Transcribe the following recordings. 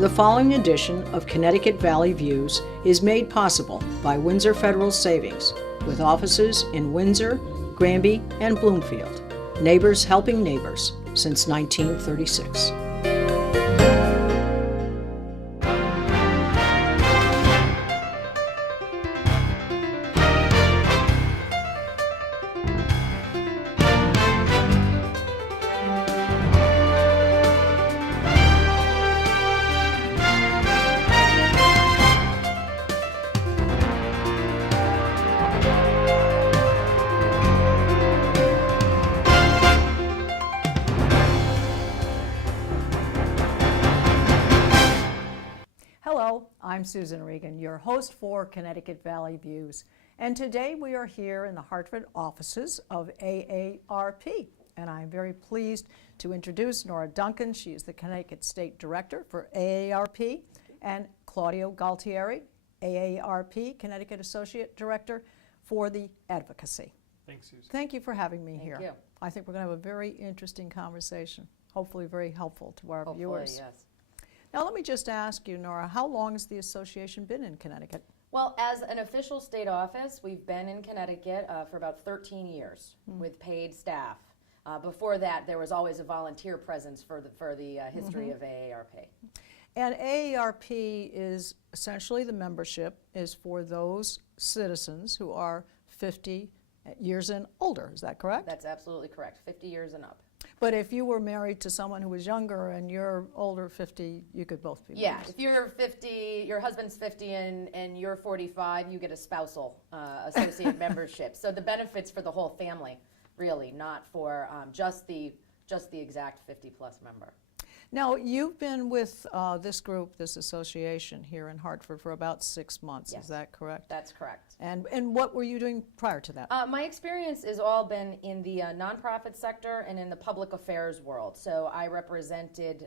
The following edition of Connecticut Valley Views is made possible by Windsor Federal Savings, with offices in Windsor, Granby, and Bloomfield. Neighbors helping neighbors since 1936. Hello, I'm Susan Regan, your host for Connecticut Valley Views, and today we are here in the Hartford offices of AARP, and I'm very pleased to introduce Nora Duncan. She is the Connecticut State Director for AARP, and Claudio Galtieri, AARP Connecticut Associate Director for the Advocacy. Thanks, Susan. Thank you for having me here. Thank you. I think we're going to have a very interesting conversation, hopefully very helpful to our viewers. Yes. Now let me just ask you, Nora, how long has the association been in Connecticut? Well, as an official state office, we've been in Connecticut for about 13 years with paid staff. Before that, there was always a volunteer presence for the history of AARP. And AARP is essentially, the membership is for those citizens who are 50 years and older. Is that correct? That's absolutely correct, 50 years and up. But if you were married to someone who was younger and you're older, 50, you could both be Yeah, members. if you're 50, your husband's 50 and you're 45, you get a spousal associate membership. So the benefits for the whole family, really, not for just the exact 50-plus member. Now, you've been with this group, this association here in Hartford for about 6 months. Yes. Is that correct? That's correct. And what were you doing prior to that? My experience has all been in the nonprofit sector and in the public affairs world. So I represented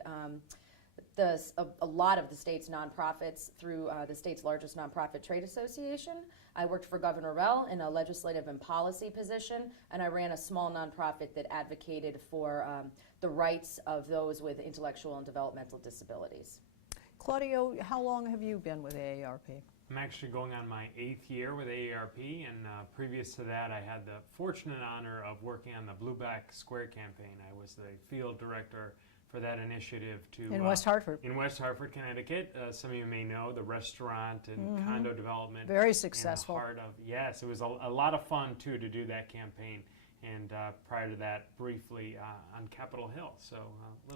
a lot of the state's nonprofits through the state's largest nonprofit trade association. I worked for Governor Rell in a legislative and policy position, and I ran a small nonprofit that advocated for the rights of those with intellectual and developmental disabilities. Claudio, how long have you been with AARP? I'm actually going on my 8th year with AARP, and previous to that I had the fortunate honor of working on the Blueback Square campaign. I was the field director for that initiative In West Hartford. In West Hartford, Connecticut. Some of you may know the restaurant and condo development. Very successful. In the heart of, yes, it was a lot of fun too to do that campaign. And prior to that, briefly on Capitol Hill. So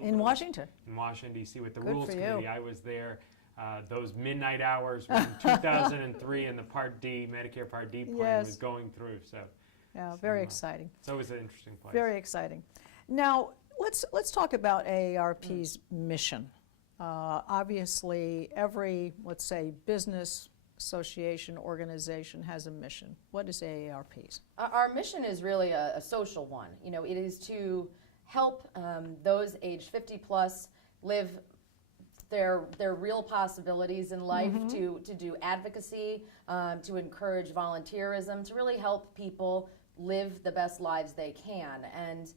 In Washington? In Washington, D.C. with the Good Rules for you. Committee. I was there those midnight hours when 2003 and the Part D, Medicare Part D plan Yes. was going through. So Yeah, very exciting. it's always an interesting place. Very exciting. Now, let's talk about AARP's mission. Obviously, every, let's say, business association, organization has a mission. What is AARP's? Our mission is really a social one. You know, it is to help those age 50 plus live their real possibilities in life, to do advocacy, to encourage volunteerism, to really help people live the best lives they can. And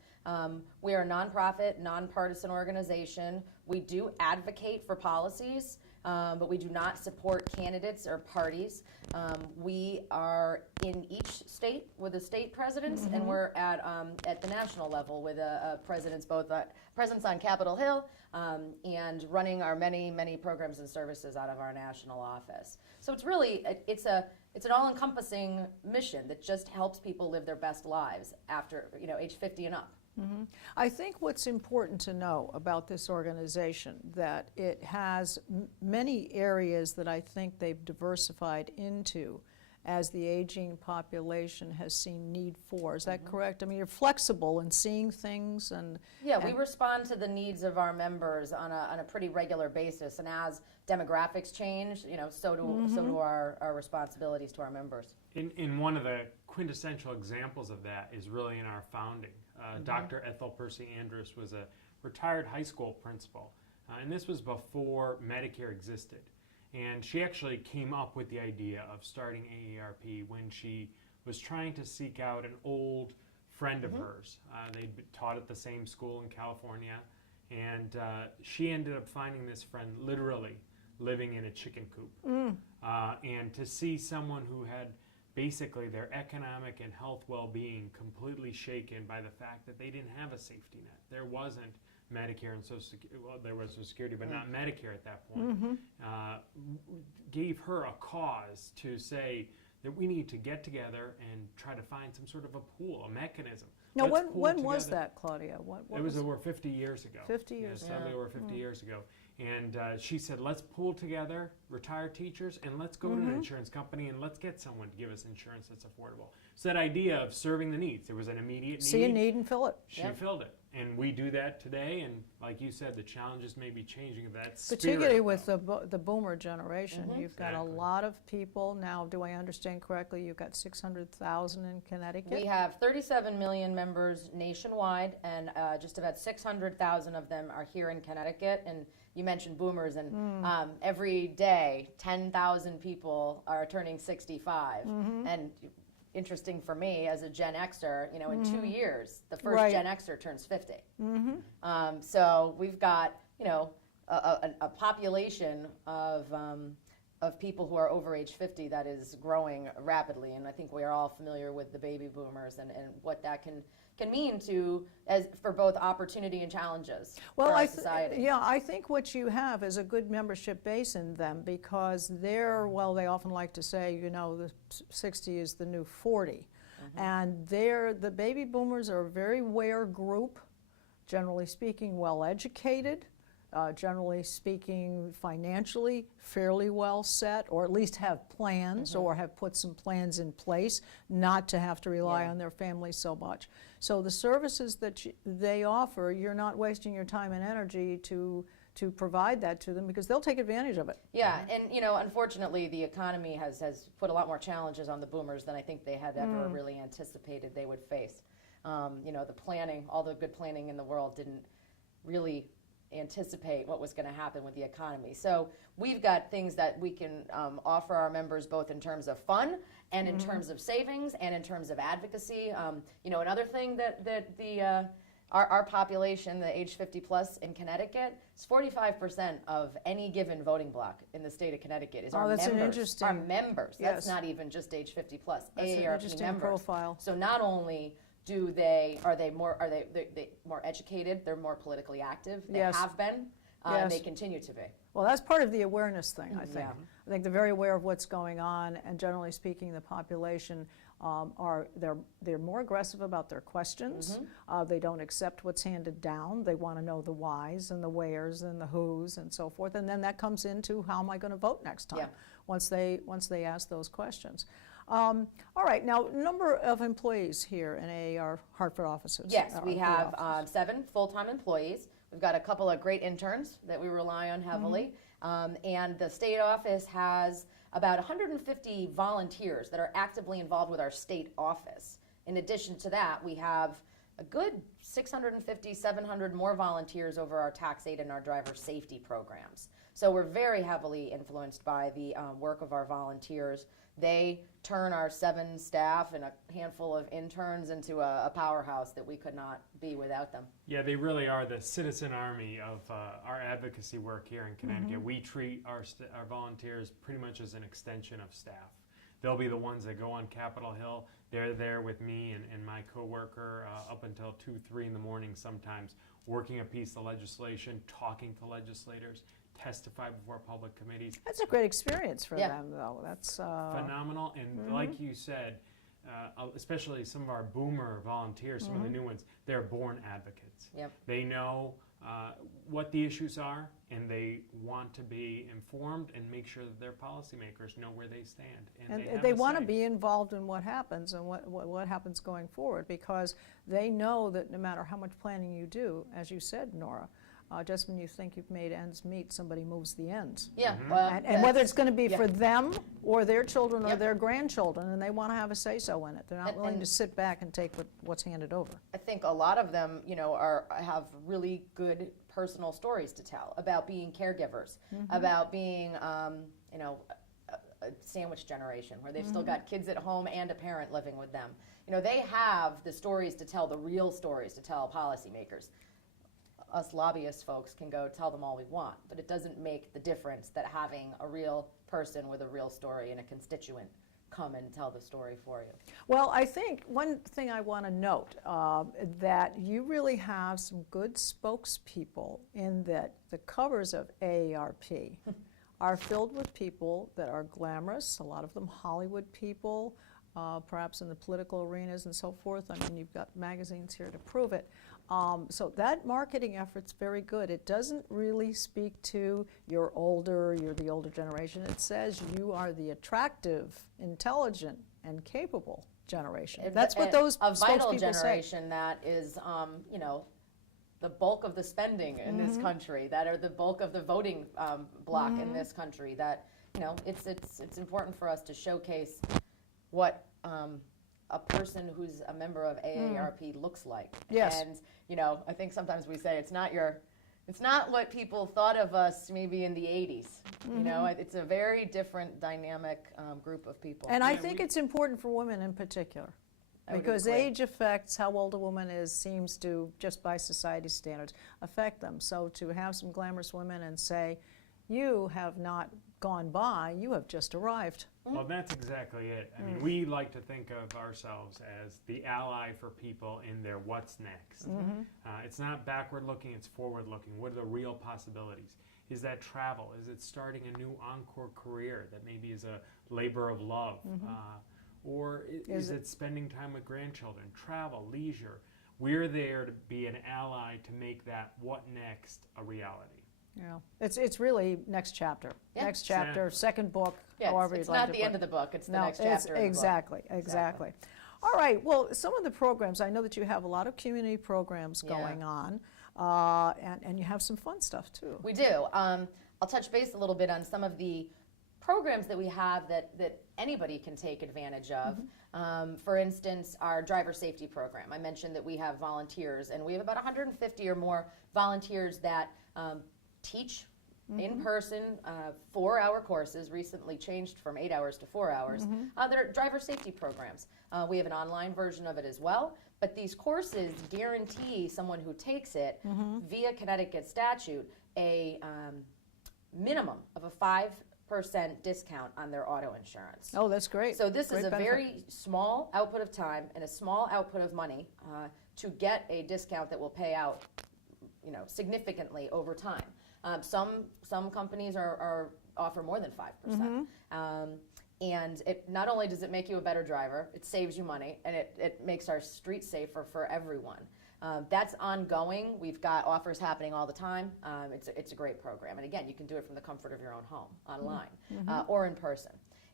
we are a nonprofit, nonpartisan organization. We do advocate for policies, but we do not support candidates or parties. We are in each state with the state presidents, and we're at the national level with presidents, both presence on Capitol Hill and running our many programs and services out of our national office. So it's really it's an all-encompassing mission that just helps people live their best lives after age 50 and up. I think what's important to know about this organization, that it has many areas that I think they've diversified into as the aging population has seen need for. Is that correct? I mean, you're flexible in seeing things and... Yeah, we respond to the needs of our members on a pretty regular basis, and as demographics change, so do our responsibilities to our members. In one of the quintessential examples of that is really in our founding. Dr. Ethel Percy Andrus was a retired high school principal, and this was before Medicare existed. And she actually came up with the idea of starting AARP when she was trying to seek out an old friend of hers. They'd taught at the same school in California, And she ended up finding this friend literally living in a chicken coop. And to see someone who had basically their economic and health well-being completely shaken by the fact that they didn't have a safety net. There wasn't Medicare and Social Security, well, there was Social Security, but not Medicare at that point, gave her a cause to say that we need to get together and try to find some sort of a pool, a mechanism. Now, Let's when pool was together. that, Claudia? What It was over 50 years ago. 50 years ago. Slightly over 50 years ago. And she said, let's pool together retired teachers and let's go to an insurance company and let's get someone to give us insurance that's affordable. So that idea of serving the needs, there was an immediate need. See a need and fill it. She filled it. And we do that today. And like you said, the challenges may be changing. That Particularly spirit, with the boomer generation. You've got a Exactly. lot of people now. Do I understand correctly? You've got 600,000 in Connecticut? We have 37 million members nationwide, and just about 600,000 of them are here in Connecticut. And you mentioned boomers, and every day 10,000 people are turning 65. And interesting for me as a Gen Xer, you know, in 2 years, the first Right. Gen Xer turns 50. So we've got, you know, a population of people who are over age 50 that is growing rapidly, and I think we are all familiar with the baby boomers and what that can mean for both opportunity and challenges for our society. I think what you have is a good membership base in them because they often like to say, you know, the 60 is the new 40. And the baby boomers are a very aware group, generally speaking, well educated. Generally speaking, financially fairly well set, or at least have plans or have put some plans in place not to have to rely on their families so much. So the services that they offer, you're not wasting your time and energy to provide that to them because they'll take advantage of it. Yeah, and you know, unfortunately, the economy has put a lot more challenges on the boomers than I think they had ever really anticipated they would face. You know, the planning, all the good planning in the world didn't really anticipate what was going to happen with the economy. So we've got things that we can offer our members both in terms of fun and in terms of savings and in terms of advocacy. You know, another thing that our population, the age 50 plus in Connecticut, is 45% of any given voting block in the state of Connecticut is our that's members. an interesting, our members. yes. That's not even just age 50 plus. That's an AARP interesting members. profile. So not only are they more educated, they're more politically active, they Yes. have been, Yes. and they continue to be. Well, that's part of the awareness thing, I think. Yeah. I think they're very aware of what's going on, and generally speaking, the population they're more aggressive about their questions. They don't accept what's handed down. They want to know the whys and the wheres and the whos and so forth. And then that comes into how am I going to vote next time? Yeah. Once they ask those questions. All right, now number of employees here in AAR Hartford offices. Yes, we RP have offices. 7 full-time employees. We've got a couple of great interns that we rely on heavily. And the state office has about 150 volunteers that are actively involved with our state office. In addition to that, we have a good 650, 700 more volunteers over our tax aid and our driver safety programs. So we're very heavily influenced by the work of our volunteers. They turn our 7 staff and a handful of interns into a powerhouse that we could not be without them. Yeah, they really are the citizen army of our advocacy work here in Connecticut. We treat our volunteers pretty much as an extension of staff. They'll be the ones that go on Capitol Hill. They're there with me and my coworker up until 2, 3 in the morning sometimes, working a piece of legislation, talking to legislators, testify before public committees. That's a great experience for Yeah. them, though. That's Phenomenal, and like you said, especially some of our boomer volunteers, some of the new ones, they're born advocates. Yep. They know what the issues are, and they want to be informed and make sure that their policymakers know where they stand. And they want to be involved in what happens and what happens going forward because they know that no matter how much planning you do, as you said, Nora, just when you think you've made ends meet, somebody moves the ends. Yeah, well, And whether it's going to be yeah. for them or their children or Yep. their grandchildren, and they want to have a say-so in it. They're not And- willing and- to sit back and take what's handed over. I think a lot of them, you know, have really good personal stories to tell about being caregivers, about being, you know, a sandwich generation where they've still got kids at home and a parent living with them. You know, they have the stories to tell, the real stories to tell policymakers. us lobbyist folks can go tell them all we want, but it doesn't make the difference that having a real person with a real story and a constituent come and tell the story for you. Well, I think one thing I want to note, that you really have some good spokespeople in that the covers of AARP are filled with people that are glamorous, a lot of them Hollywood people, perhaps in the political arenas and so forth. I mean, you've got magazines here to prove it. So that marketing effort's very good. It doesn't really speak to you're the older generation. It says you are the attractive, intelligent, and capable generation. That's what those a vital spokespeople generation say. that is, you know, the bulk of the spending in this country, that are the bulk of the voting bloc in this country. That, you know, it's important for us to showcase what a person who's a member of AARP looks like. Yes. And, you know, I think sometimes we say it's not what people thought of us maybe in the 80s. You know, it's a very different dynamic group of people. And I think it's important for women in particular. Because age affects how old a woman is, seems to, just by society's standards, affect them. So to have some glamorous women and say, you have not gone by, you have just arrived. Well, that's exactly it. I mean, we like to think of ourselves as the ally for people in their what's next. It's not backward looking, it's forward looking. What are the real possibilities? Is that travel? Is it starting a new encore career that maybe is a labor of love? Or is it spending time with grandchildren, travel, leisure? We're there to be an ally to make that what next a reality. Yeah, it's really next chapter. Yeah. Next chapter, Exactly. second book, Yeah, however it's you'd like not to the put end it. of the book, it's the No, next chapter of the exactly, book. exactly. All right, well, some of the programs, I know that you have a lot of community programs Yeah. going on, and you have some fun stuff too. We do. I'll touch base a little bit on some of the programs that we have that anybody can take advantage of. For instance, our driver safety program. I mentioned that we have volunteers, and we have about 150 or more volunteers that teach in person 4-hour courses, recently changed from 8 hours to 4 hours, that are driver safety programs. We have an online version of it as well, but these courses guarantee someone who takes it via Connecticut statute a minimum of a 5% discount on their auto insurance. Oh, that's great. So this is Great a benefit. very small output of time and a small output of money to get a discount that will pay out, you know, significantly over time. Some companies offer more than 5%. And it not only does it make you a better driver, it saves you money, and it makes our streets safer for everyone. That's ongoing. We've got offers happening all the time. It's a great program. And again, you can do it from the comfort of your own home, online, or in person.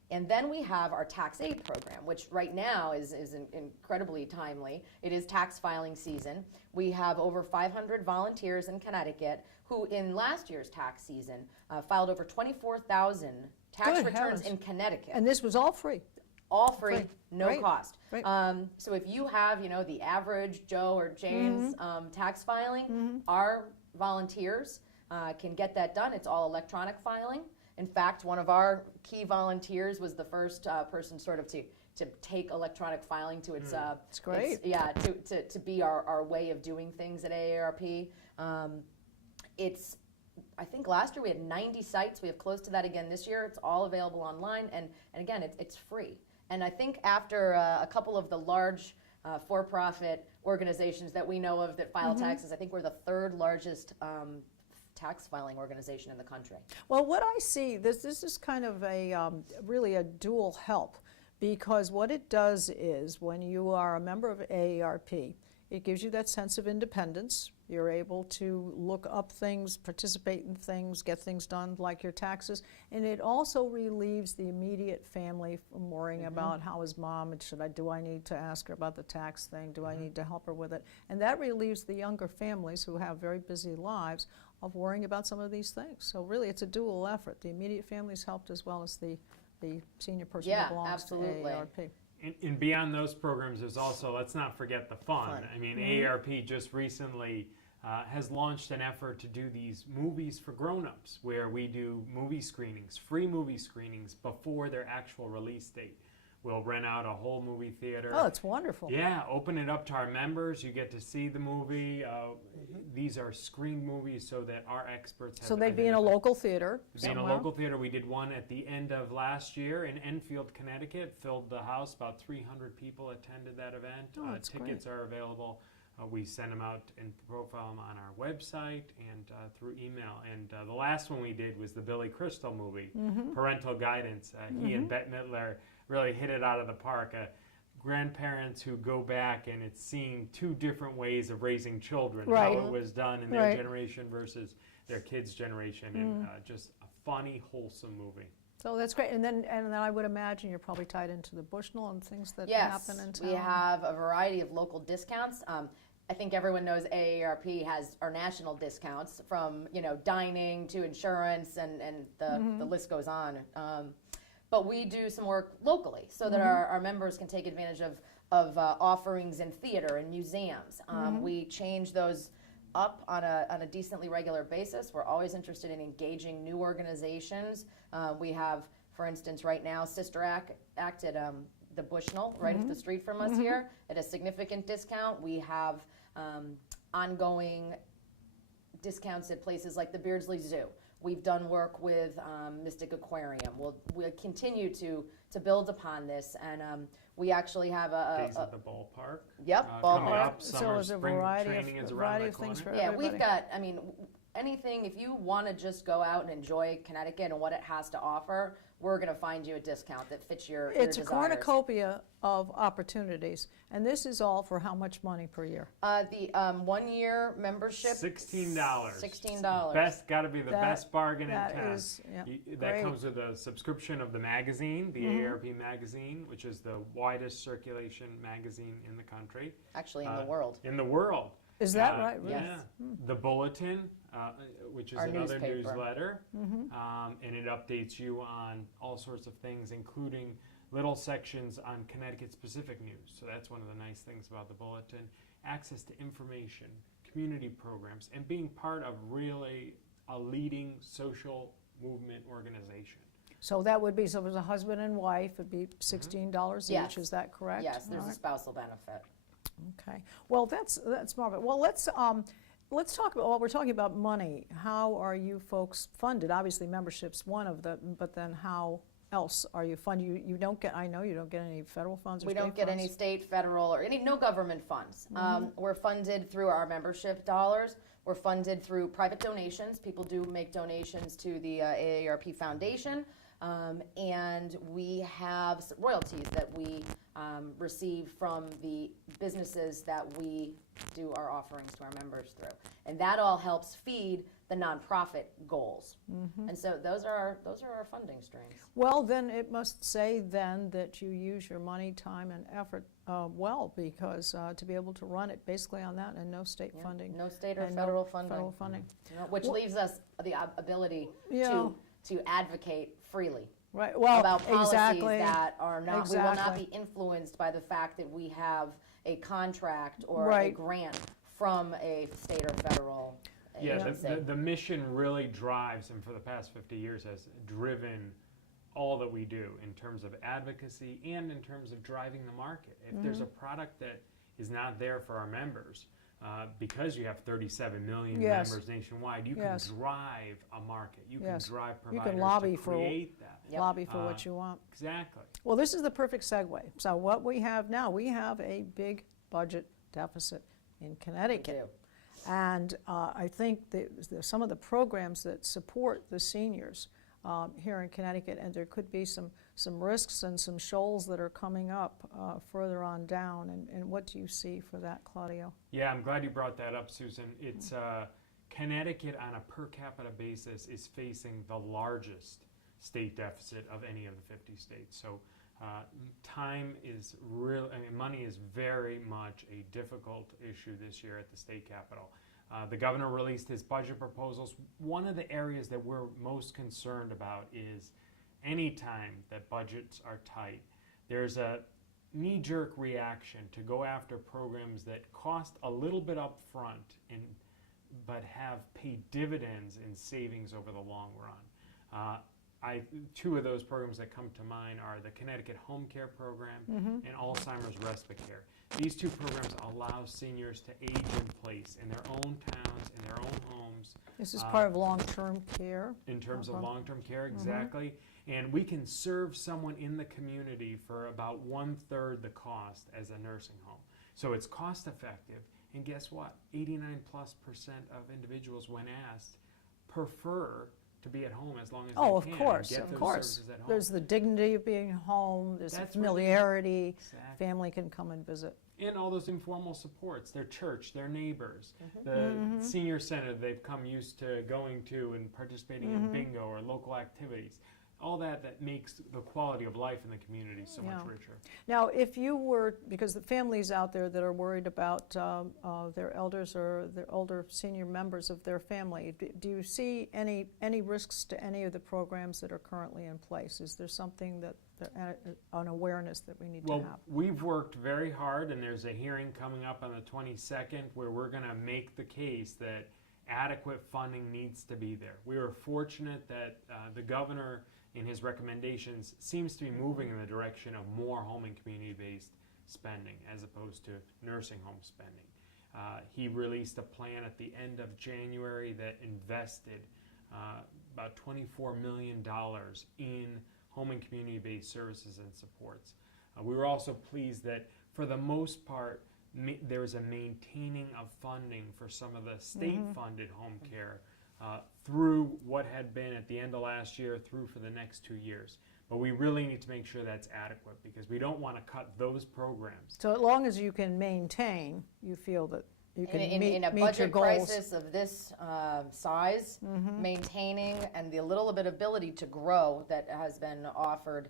And then we have our tax aid program, which right now is incredibly timely. It is tax filing season. We have over 500 volunteers in Connecticut who, in last year's tax season, filed over 24,000 tax Good returns heavens. in Connecticut. And this was all free. All free, Free. no Great. cost. Great. So if you have, you know, the average Joe or Jane's tax filing, our volunteers can get that done. It's all electronic filing. In fact, one of our key volunteers was the first person sort of to take electronic filing to its, It's great. to be our way of doing things at AARP. I think last year we had 90 sites. We have close to that again this year. It's all available online, and again, it's free. And I think after a couple of the large for-profit organizations that we know of that file taxes, I think we're the third largest tax filing organization in the country. Well, what I see, this is kind of a really a dual help, because what it does is when you are a member of AARP, it gives you that sense of independence. You're able to look up things, participate in things, get things done like your taxes, and it also relieves the immediate family from worrying about how is mom, and do I need to ask her about the tax thing, do I need to help her with it? And that relieves the younger families who have very busy lives of worrying about some of these things. So really it's a dual effort. The immediate family's helped as well as the senior person who belongs absolutely. to AARP. And beyond those programs, there's also, let's not forget the fun. Fun. I mean, AARP just recently has launched an effort to do these movies for grown-ups, where we do movie screenings, free movie screenings before their actual release date, We'll rent out a whole movie theater. Oh, it's wonderful. Yeah, open it up to our members. You get to see the movie. These are screened movies so that our experts have. So they'd be in a identified- local theater Be in a somewhere. local theater. We did one at the end of last year in Enfield, Connecticut. Filled the house. About 300 people attended that event. Oh, that's tickets great. are available. We send them out and profile them on our website and through email. And the last one we did was the Billy Crystal movie, Mm-hmm. Parental Guidance. He and Bette Midler really hit it out of the park. Grandparents who go back and it's seeing two different ways of raising children, Right. how it was done in their Right. generation versus their kids' generation, and just a funny, wholesome movie. So that's great. And then I would imagine you're probably tied into the Bushnell and things that Yes, happen in town. we have a variety of local discounts. I think everyone knows AARP has our national discounts from dining to insurance and the list goes on. But we do some work locally so that our members can take advantage of offerings in theater and museums. We change those up on a decently regular basis. We're always interested in engaging new organizations. We have, for instance, right now, Sister Act at the Bushnell, right up the street from us here, at a significant discount. We have ongoing discounts at places like the Beardsley Zoo. We've done work with Mystic Aquarium. We'll continue to build upon this, and we actually have Days at the ballpark. Yep, Coming ballpark. up. So Summer, it's a spring variety training of, is variety around of the things for corner. Yeah, everybody. we've got, anything, if you want to just go out and enjoy Connecticut and what it has to offer, we're going to find you a discount that fits your It's a desires. cornucopia of opportunities, and this is all for how much money per year? The 1-year membership, $16. $16. Best, got to be the That- best bargain in that town. is, yeah, That great. comes with a subscription of the magazine, the AARP magazine, which is the widest circulation magazine in the country. Actually, in the world. In the world. Is that right? Really? Yeah. The Bulletin, which is Our another newspaper. newsletter, and it updates you on all sorts of things, including little sections on Connecticut-specific news. So that's one of the nice things about the Bulletin. Access to information, community programs, and being part of really a leading social movement organization. So that would be, so if it was a husband and wife, it'd be $16 Yes. each, is that correct? Yes, there's All a right. spousal benefit. Okay, well, that's marvelous. Well, let's talk about, well, we're talking about money. How are you folks funded? Obviously, membership's one of them, but then how else are you funded? You don't get, I know you don't get any federal funds or We state don't get funds? any state, federal, or no government funds. We're funded through our membership dollars. We're funded through private donations. People do make donations to the AARP Foundation. And we have royalties that we receive from the businesses that we do our offerings to our members through. And that all helps feed the nonprofit goals. And so those are our funding streams. Well, then it must say then that you use your money, time, and effort well, because to be able to run it basically on that and no state funding. No state or and no federal funding. Federal funding. Which leaves us the ability Yeah. to advocate freely Right, well, about policies exactly. that are not, we will not Exactly. be influenced by the fact that we have a contract or a Right. grant from a state or federal Yeah, agency. the mission really drives, and for the past 50 years has driven all that we do in terms of advocacy and in terms of driving the market. If there's a product that is not there for our members, because you have 37 million Yes. members nationwide, you Yes. can drive a market. You Yes. can drive You providers can lobby to for- create that. Yep. Lobby for what you want. Exactly. Well, this is the perfect segue. So what we have now, we have a big budget deficit in Connecticut. And I think that some of the programs that support the seniors here in Connecticut, and there could be some risks and some shoals that are coming up further on down. And what do you see for that, Claudio? Yeah, I'm glad you brought that up, Susan. It's Connecticut on a per capita basis is facing the largest state deficit of any of the 50 states. So time is real, money is very much a difficult issue this year at the state capitol. The governor released his budget proposals. One of the areas that we're most concerned about is any time that budgets are tight, there's a knee-jerk reaction to go after programs that cost a little bit up front but have paid dividends in savings over the long run. two of those programs that come to mind are the Connecticut Home Care Program and Alzheimer's Respite Care. These two programs allow seniors to age in place in their own towns, in their own homes. This is part of long-term care. In terms of long-term care, exactly. And we can serve someone in the community for about 1/3 the cost as a nursing home. So it's cost effective. And guess what? 89+% of individuals, when asked, prefer to be at home as long as they Oh, can. of course, and get of those course. services at home. There's the dignity of being home, there's the That's where they- familiarity, Exactly. family can come and visit. And all those informal supports, their church, their neighbors, the senior center they've come used to going to and participating in bingo or local activities. All that makes the quality of life in the community so much richer. Now, if you were, because the families out there that are worried about their elders or their older senior members of their family, do you see any risks to any of the programs that are currently in place? Is there something that, an awareness that we need to have? Well, we've worked very hard, and there's a hearing coming up on the 22nd where we're going to make the case that adequate funding needs to be there. We were fortunate that the governor, in his recommendations, seems to be moving in the direction of more home and community-based spending as opposed to nursing home spending. He released a plan at the end of January that invested about $24 million in home and community-based services and supports. We were also pleased that, for the most part, there was a maintaining of funding for some of the state-funded home care through what had been at the end of last year through for the next 2 years. But we really need to make sure that's adequate because we don't want to cut those programs. So as long as you can maintain, you feel that you can in meet a your budget goals. crisis of this size, maintaining and the little bit of ability to grow that has been offered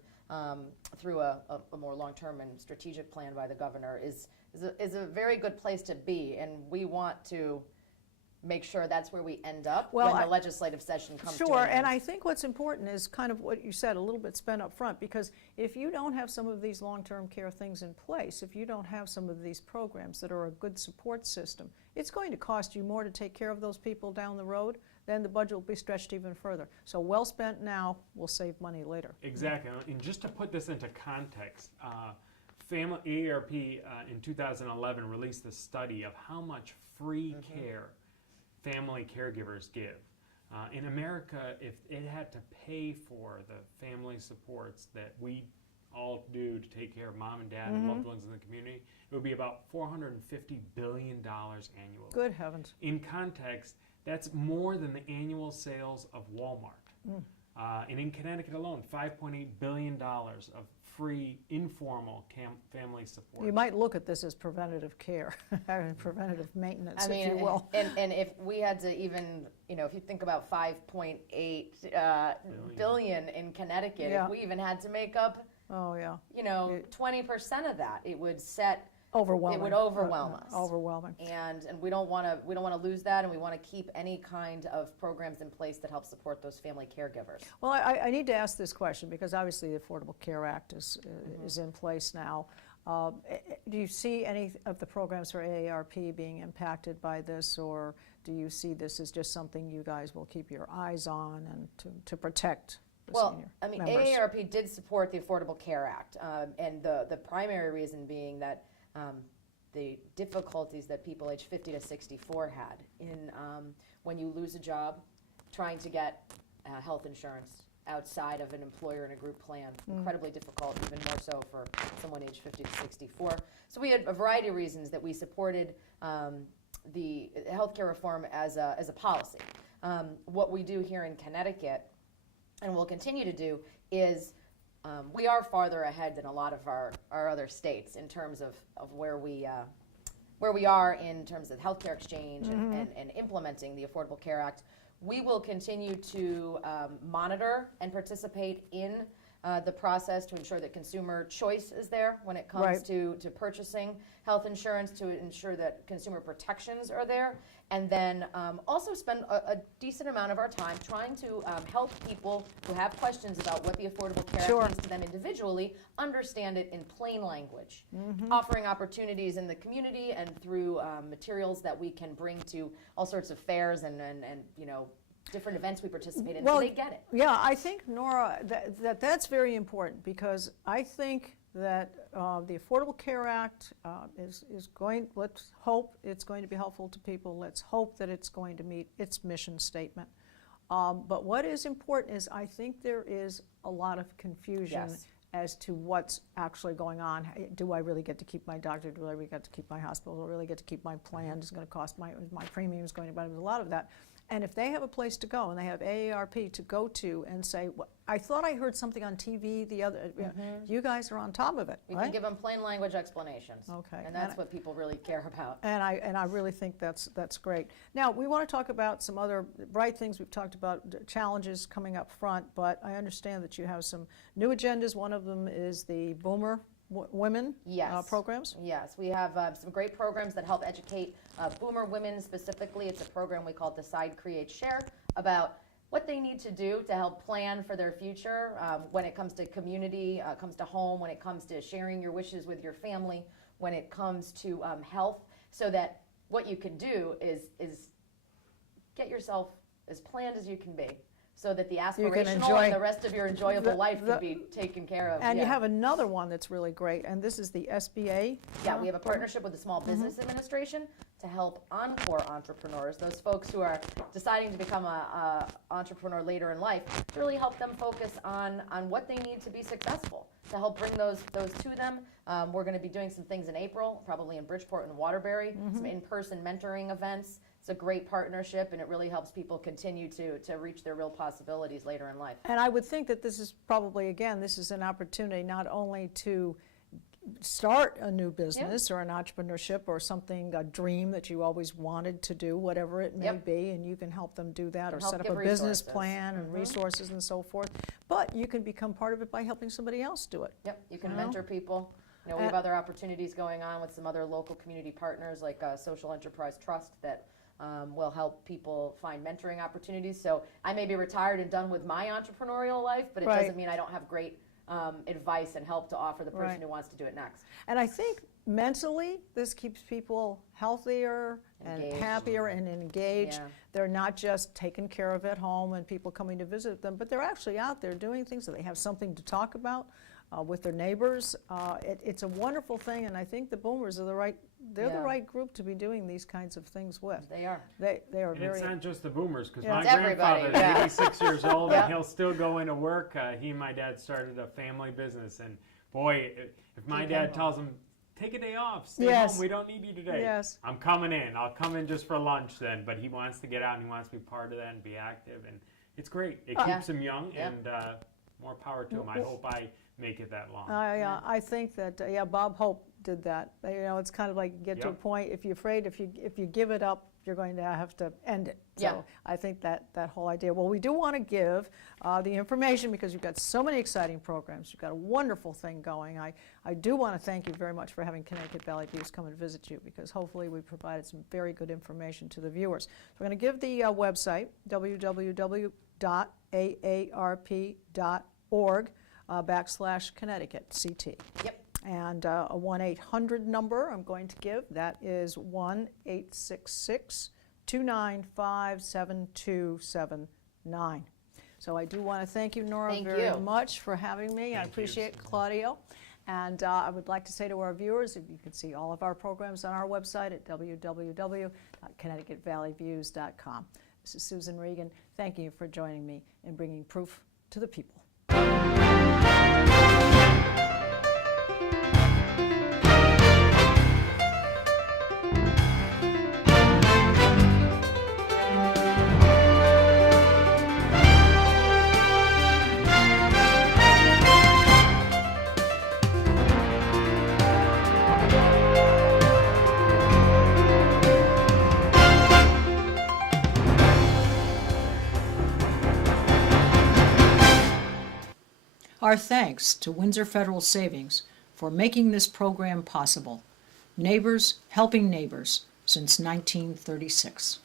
through a more long-term and strategic plan by the governor is a very good place to be, and we want to make sure that's where we end up when the legislative session comes to an Sure, end. and I think what's important is kind of what you said, a little bit spent up front, because if you don't have some of these long-term care things in place, if you don't have some of these programs that are a good support system, it's going to cost you more to take care of those people down the road, then the budget will be stretched even further. So well spent now will save money later. Exactly, and just to put this into context, AARP in 2011 released a study of how much free care family caregivers give. In America, if it had to pay for the family supports that we all do to take care of mom and dad and loved ones in the community, it would be about $450 billion annually. Good heavens. In context, that's more than the annual sales of Walmart. And in Connecticut alone, $5.8 billion of free, informal family support. You might look at this as preventative care, preventative maintenance, if you will. And if we had to even, if you think about 5.8 billion in Connecticut, if we even had to make up, 20% of that, it would set. Overwhelming. It would overwhelm us. Overwhelming. And we don't want to lose that, and we want to keep any kind of programs in place that help support those family caregivers. Well, I need to ask this question because obviously the Affordable Care Act is in place now. Do you see any of the programs for AARP being impacted by this, or do you see this as just something you guys will keep your eyes on and to protect the senior members? AARP did support the Affordable Care Act, and the primary reason being that the difficulties that people age 50 to 64 had in when you lose a job, trying to get health insurance outside of an employer and a group plan, incredibly difficult, even more so for someone age 50 to 64. So we had a variety of reasons that we supported the healthcare reform as a policy. What we do here in Connecticut, and we'll continue to do, is we are farther ahead than a lot of our other states in terms of where we are in terms of healthcare exchange and implementing the Affordable Care Act. We will continue to monitor and participate in the process to ensure that consumer choice is there when it comes to purchasing health insurance, to ensure that consumer protections are there, and then also spend a decent amount of our time trying to help people who have questions about what the Affordable Care Act means to them individually understand it in plain language, offering opportunities in the community and through materials that we can bring to all sorts of fairs and different events we participate in, Well, so they get it. Yeah, I think, Nora, that's very important, because I think that the Affordable Care Act is going, let's hope it's going to be helpful to people. Let's hope that it's going to meet its mission statement. But what is important is, I think there is a lot of confusion Yes. as to what's actually going on. Do I really get to keep my doctor? Do I really get to keep my hospital? Do I really get to keep my plan? Is it going to cost my premium is going to buy? There's a lot of that. And if they have a place to go, and they have AARP to go to and say, well, I thought I heard something on TV the other, you guys are on top of it, We right? can give them plain language explanations. Okay. And that's what people really care about. And I really think that's great. Now, we want to talk about some other bright things. We've talked about challenges coming up front, but I understand that you have some new agendas. One of them is the Boomer Women Yes. programs. Yes, we have some great programs that help educate boomer women specifically. It's a program we call Decide, Create, Share, about what they need to do to help plan for their future when it comes to community, comes to home, when it comes to sharing your wishes with your family, when it comes to health, so that what you can do is get yourself as planned as you can be, so that the aspirational enjoy and the rest of your enjoyable life can be taken care of. And you Yeah. have another one that's really great, and this is the SBA. Yeah, we have a partnership with the Small Business Administration to help encore entrepreneurs, those folks who are deciding to become a entrepreneur later in life, to really help them focus on what they need to be successful, to help bring those to them. We're going to be doing some things in April, probably in Bridgeport and Waterbury, some in-person mentoring events. It's a great partnership, and it really helps people continue to reach their real possibilities later in life. And I would think that this is probably, again, this is an opportunity not only to start a new business or an entrepreneurship or something, a dream that you always wanted to do, whatever it may Yep. be, and you can help them do that, or help set up give a business resources. plan and resources and so forth. But you can become part of it by helping somebody else do it. Yep, you can You know? mentor people. You know, we have other opportunities going on with some other local community partners, like Social Enterprise Trust, that will help people find mentoring opportunities. So I may be retired and done with my entrepreneurial life, but it Right. doesn't mean I don't have great advice and help to offer the person Right. who wants to do it next. And I think mentally, this keeps people healthier and Engaged. happier and engaged. Yeah. They're not just taken care of at home and people coming to visit them, but they're actually out there doing things, so they have something to talk about with their neighbors. It's a wonderful thing, and I think the boomers are the right group to be doing these kinds of things with. They are. They are And very. it's not just the boomers, because Yeah. my It's everybody, grandfather yeah. is 86 years old, Yeah. and he'll still go into work. He and my dad started a family business, and boy, if my Keep dad him tells him, take a day off, stay Yes. home, we don't need you today. Yes. I'm coming in. I'll come in just for lunch then, but he wants to get out and he wants to be part of that and be active, and it's great. It keeps him young, Yeah. and more power to him. I hope I make it that long. I think that Bob Hope did that. It's kind of like you get to a Yep. point, if you're afraid, if you give it up, you're going to have to end it. So Yeah. I think that whole idea. Well, we do want to give the information, because you've got so many exciting programs. You've got a wonderful thing going. I do want to thank you very much for having Connecticut Valley Views come and visit you, because hopefully we provided some very good information to the viewers. So we're going to give the website, www.aarp.org /Connecticut, CT. Yep. And a 1-800 number I'm going to give. That is 1-866-295-7279. So I do want to thank you, Nora, Thank very you. much for having me. I Thank you, appreciate Susan. Claudio. And I would like to say to our viewers, if you can see all of our programs on our website at www.connecticutvalleyviews.com. This is Susan Regan. Thank you for joining me in bringing proof to the people. Our thanks to Windsor Federal Savings for making this program possible. Neighbors helping neighbors since 1936.